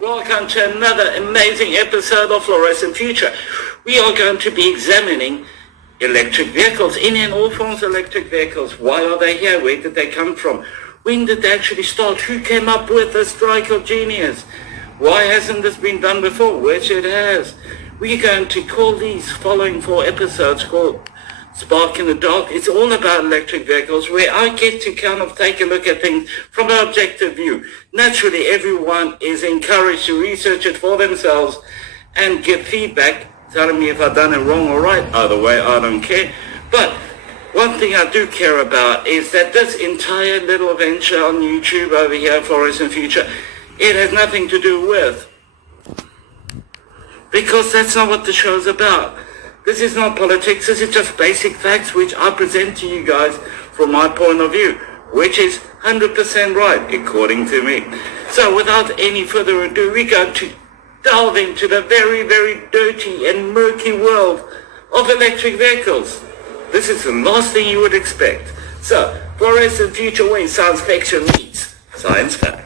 Welcome to another amazing episode of Fluorescent Future. We are going to be examining electric vehicles, in and all forms of electric vehicles. Why are they here? Where did they come from? When did they actually start? Who came up with the strike of genius? Why hasn't this been done before? Which it has. We're going to call these following 4 episodes called Spark in the Dark. It's all about electric vehicles, where I get to kind of take a look at things from an objective view. Naturally, everyone is encouraged to research it for themselves and give feedback, telling me if I've done it wrong or right. Either way, I don't care. But one thing I do care about is that this entire little venture on YouTube over here, Fluorescent Future, it has nothing to do with, because that's not what the show's about. This is not politics, this is just basic facts which I present to you guys from my point of view, which is 100% right, according to me. So without any further ado, we're going to delve into the very, very dirty and murky world of electric vehicles. This is the last thing you would expect. So, Fluorescent Future, where science fiction meets science fact.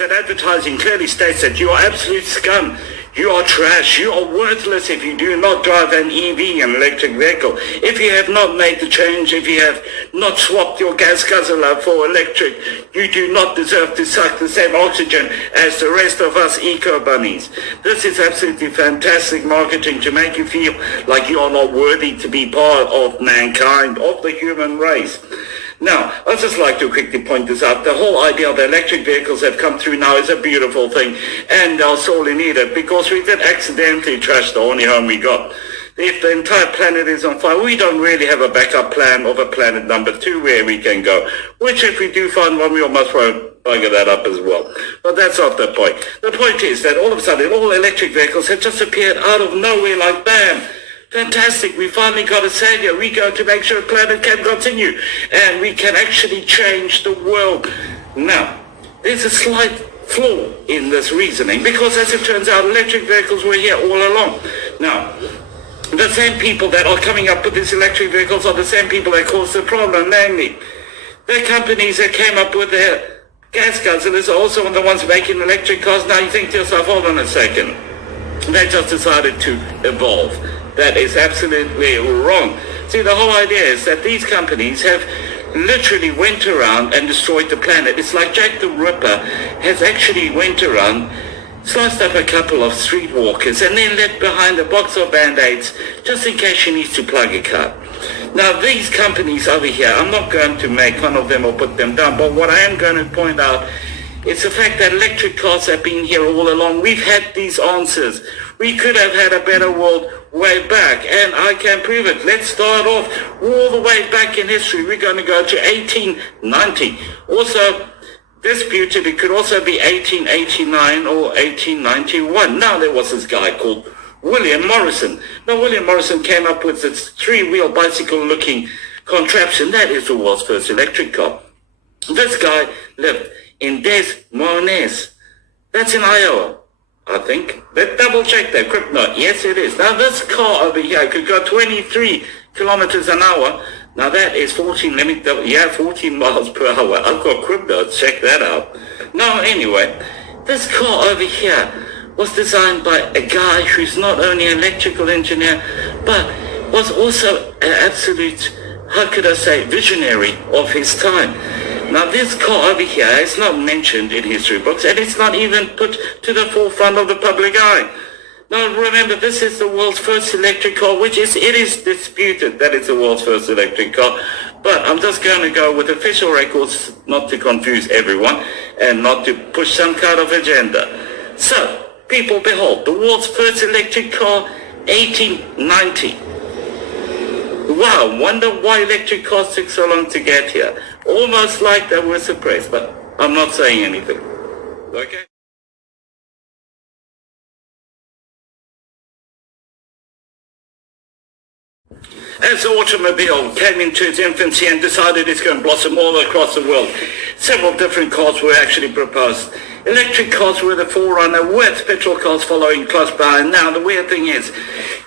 And advertising clearly states that you are absolute scum, you are trash, you are worthless if you do not drive an EV, an electric vehicle. If you have not made the change, if you have not swapped your gas guzzler for electric, you do not deserve to suck the same oxygen as the rest of us eco-bunnies. This is absolutely fantastic marketing to make you feel like you are not worthy to be part of mankind, of the human race. Now, I'd just like to quickly point this out. The whole idea of the electric vehicles have come through now is a beautiful thing, and are sorely needed, because we did accidentally trash the only home we got. If the entire planet is on fire, we don't really have a backup plan of a planet number 2 where we can go, which if we do find one, we almost bugger that up as well. But that's not the point. The point is that all of a sudden, all electric vehicles have just appeared out of nowhere like bam. Fantastic, we finally got a savior. We go to make sure the planet can continue and we can actually change the world. Now, there's a slight flaw in this reasoning, because as it turns out, electric vehicles were here all along. Now, the same people that are coming up with these electric vehicles are the same people that caused the problem, namely, the companies that came up with their gas guzzlers are also the ones making electric cars. Now you think to yourself, hold on a second, they just decided to evolve. That is absolutely wrong. See, the whole idea is that these companies have literally went around and destroyed the planet. It's like Jack the Ripper has actually went around, sliced up a couple of streetwalkers, and then left behind a box of Band-Aids just in case she needs to plug a car. Now, these companies over here, I'm not going to make fun of them or put them down, but what I am going to point out is the fact that electric cars have been here all along. We've had these answers. We could have had a better world way back, and I can prove it. Let's start off all the way back in history. We're going to go to 1890. Also disputed, it could also be 1889 or 1891. Now, there was this guy called Willion Morison. Now, Willion Morison came up with this 3-wheel bicycle-looking contraption. That is the world's first electric car. This guy lived in Des Moines. That's in Iowa, I think. Let's double check that. Quick note. Yes, it is. Now, this car over here could go 23 kilometers an hour. Now, that is 14 miles per hour. I've got quick notes. Check that out. Now, anyway, this car over here was designed by a guy who's not only an electrical engineer, but was also an absolute, how could I say, visionary of his time. Now, this car over here is not mentioned in history books, and it's not even put to the forefront of the public eye. Now, remember, this is the world's first electric car, it is disputed that it's the world's first electric car, but I'm just going to go with official records, not to confuse everyone, and not to push some kind of agenda. So, people, behold, the world's first electric car, 1890. Wow, wonder why electric cars took so long to get here. Almost like they were suppressed, but I'm not saying anything. Okay? As the automobile came into its infancy and decided it's going to blossom all across the world, several different cars were actually proposed. Electric cars were the forerunner, with petrol cars following close behind. Now, the weird thing is,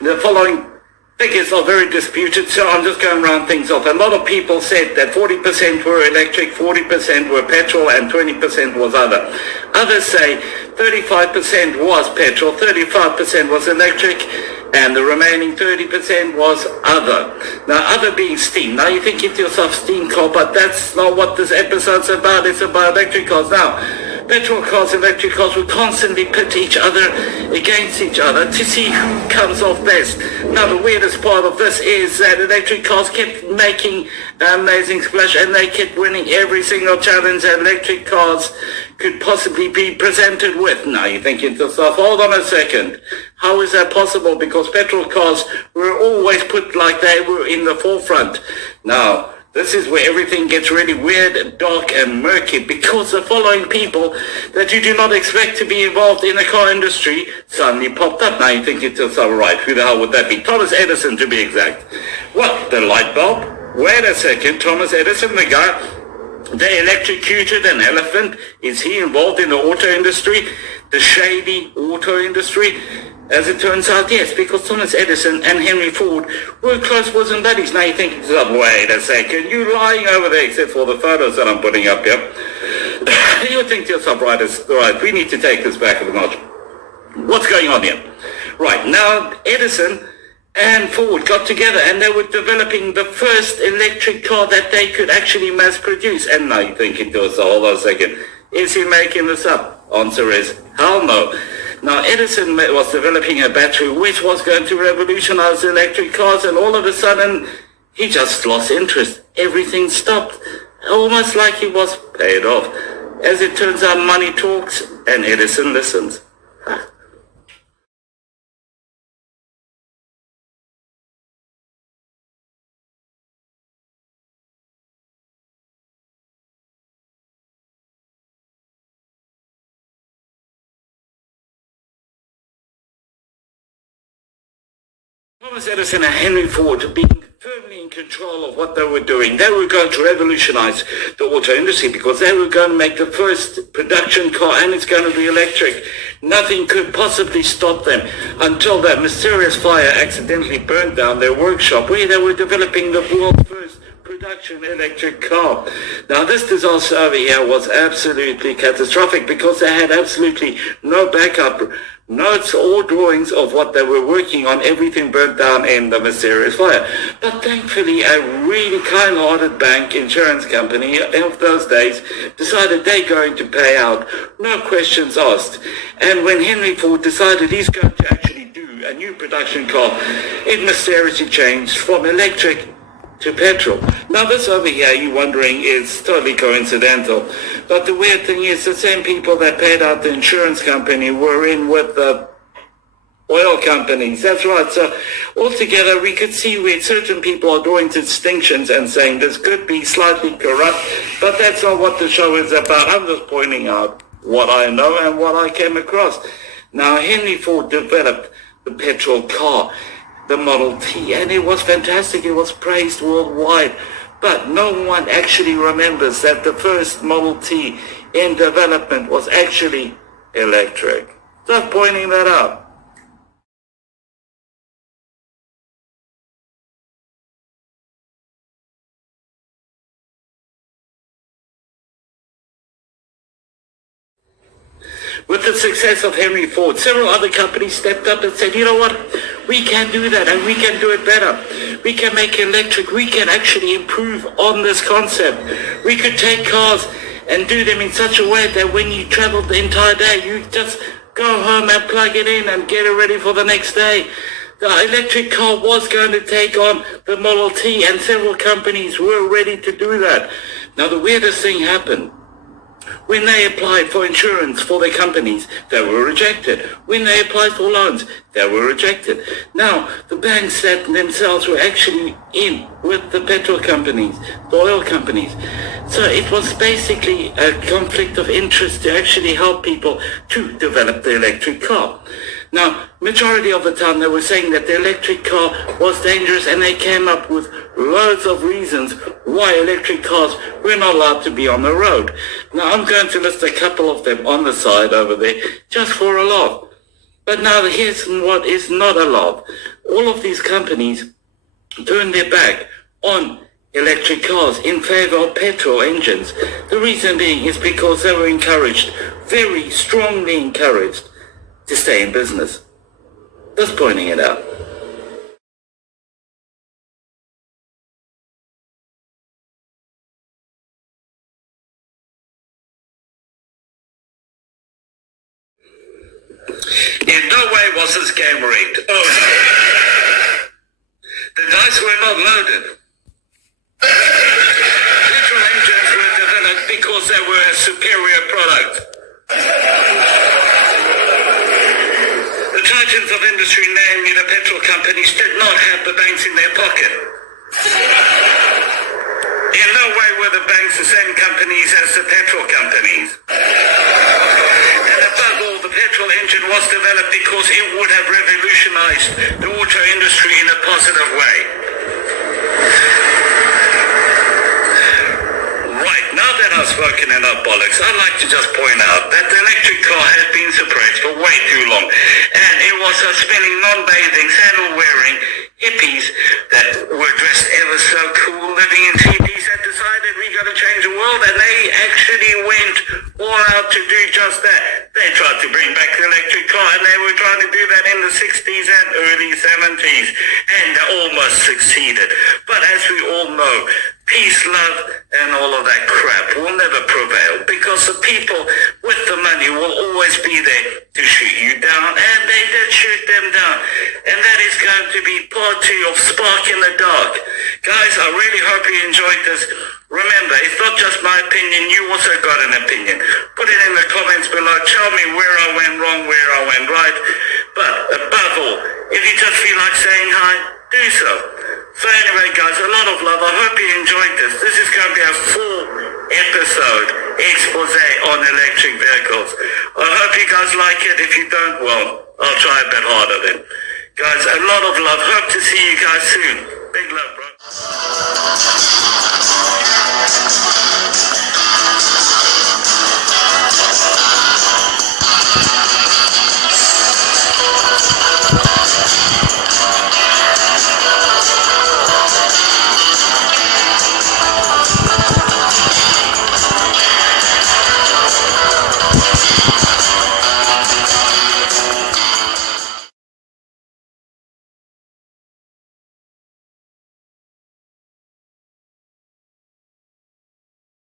the following figures are very disputed, so I'm just going to round things off. A lot of people said that 40% were electric, 40% were petrol, and 20% was other. Others say 35% was petrol, 35% was electric, and the remaining 30% was other. Now, other being steam. Now, you're thinking to yourself, steam car, but that's not what this episode's about. It's about electric cars. Now, petrol cars, electric cars will constantly pit each other against each other to see who comes off best. Now, the weirdest part of this is that electric cars kept making an amazing splash, and they kept winning every single challenge that electric cars could possibly be presented with. Now, you're thinking to yourself, hold on a second. How is that possible? Because petrol cars were always put like they were in the forefront. Now, this is where everything gets really weird, dark, and murky, because the following people that you do not expect to be involved in the car industry suddenly popped up. Now, you're thinking to yourself, right, who the hell would that be? Thomas Edison, to be exact. Well, the light bulb? Wait a second, Thomas Edison, the guy, they electrocuted an elephant. Is he involved in the auto industry? The shady auto industry? As it turns out, yes, because Thomas Edison and Henry Ford were close bosom buddies. Now you think, wait a second, you're lying over there, except for the photos that I'm putting up here. You think to yourself, right, we need to take this back a notch. What's going on here? Right, now Edison and Ford got together and they were developing the first electric car that they could actually mass produce. And now you're thinking to yourself, hold on a second, is he making this up? Answer is, hell no. Now, Edison was developing a battery which was going to revolutionize electric cars, and all of a sudden, he just lost interest. Everything stopped, almost like he was paid off. As it turns out, money talks, and Edison listens. Thomas Edison and Henry Ford being firmly in control of what they were doing. They were going to revolutionize the auto industry because they were going to make the first production car, and it's going to be electric. Nothing could possibly stop them until that mysterious fire accidentally burned down their workshop where they were developing the world's first production electric car. Now, this disaster over here was absolutely catastrophic because they had absolutely no backup notes or drawings of what they were working on. Everything burnt down in the mysterious fire. But thankfully, a really kind-hearted bank insurance company of those days decided they're going to pay out, no questions asked. And when Henry Ford decided he's going to actually do a new production car, it mysteriously changed from electric to petrol. Now this over here, you're wondering, is totally coincidental. But the weird thing is, the same people that paid out the insurance company were in with the oil companies. That's right. So altogether, we could see where certain people are drawing distinctions and saying this could be slightly corrupt, but that's not what the show is about. I'm just pointing out what I know and what I came across. Now, Henry Ford developed the petrol car, the Model T, and it was fantastic. It was praised worldwide, but no one actually remembers that the first Model T in development was actually electric. Just pointing that out. With the success of Henry Ford, several other companies stepped up and said, you know what, we can do that and we can do it better. We can make electric, we can actually improve on this concept. We could take cars and do them in such a way that when you travel the entire day, you just go home and plug it in and get it ready for the next day. The electric car was going to take on the Model T, and several companies were ready to do that. Now, the weirdest thing happened. When they applied for insurance for their companies, they were rejected. When they applied for loans, they were rejected. Now, the banks that themselves were actually in with the petrol companies, the oil companies. So it was basically a conflict of interest to actually help people to develop the electric car. Now, majority of the time they were saying that the electric car was dangerous, and they came up with loads of reasons why electric cars were not allowed to be on the road. Now, I'm going to list a couple of them on the side over there, just for a laugh. But now here's what is not a laugh. All of these companies turned their back on electric cars in favor of petrol engines. The reason being is because they were encouraged, very strongly encouraged, to stay in business. Just pointing it out. In no way was this game rigged. Oh no. The dice were not loaded. Petrol engines were developed because they were a superior product. The titans of industry, namely the petrol companies, did not have the banks in their pocket. In no way were the banks the same companies as the petrol companies. And above all, the petrol engine was developed because it would have revolutionized the auto industry in a positive way. Right, now that I've spoken enough bollocks, I'd like to just point out that the electric car has been suppressed for way too long. And it was spinning non-bathing, sandal-wearing hippies that were dressed ever so cool, living in TVs, that decided we got to change the world, and they actually went all out to do just that. They tried to bring back the electric car, and they were trying to do that in the 60s and early 70s, and they almost succeeded. But as we all know, peace, love, and all of that crap will never prevail, because the people with the money will always be there to shoot you down, and they did shoot them down. And that is going to be part 2 of Spark in the Dark. Guys, I really hope you enjoyed this. Remember, it's not just my opinion, you also got an opinion. Put it in the comments below, tell me where I went wrong, where I went right. But above all, if you just feel like saying hi, do so. So anyway guys, a lot of love. I hope you enjoyed this. This is going to be a full episode expose on electric vehicles. I hope you guys like it. If you don't, well, I'll try a bit harder then. Guys, a lot of love. Hope to see you guys soon.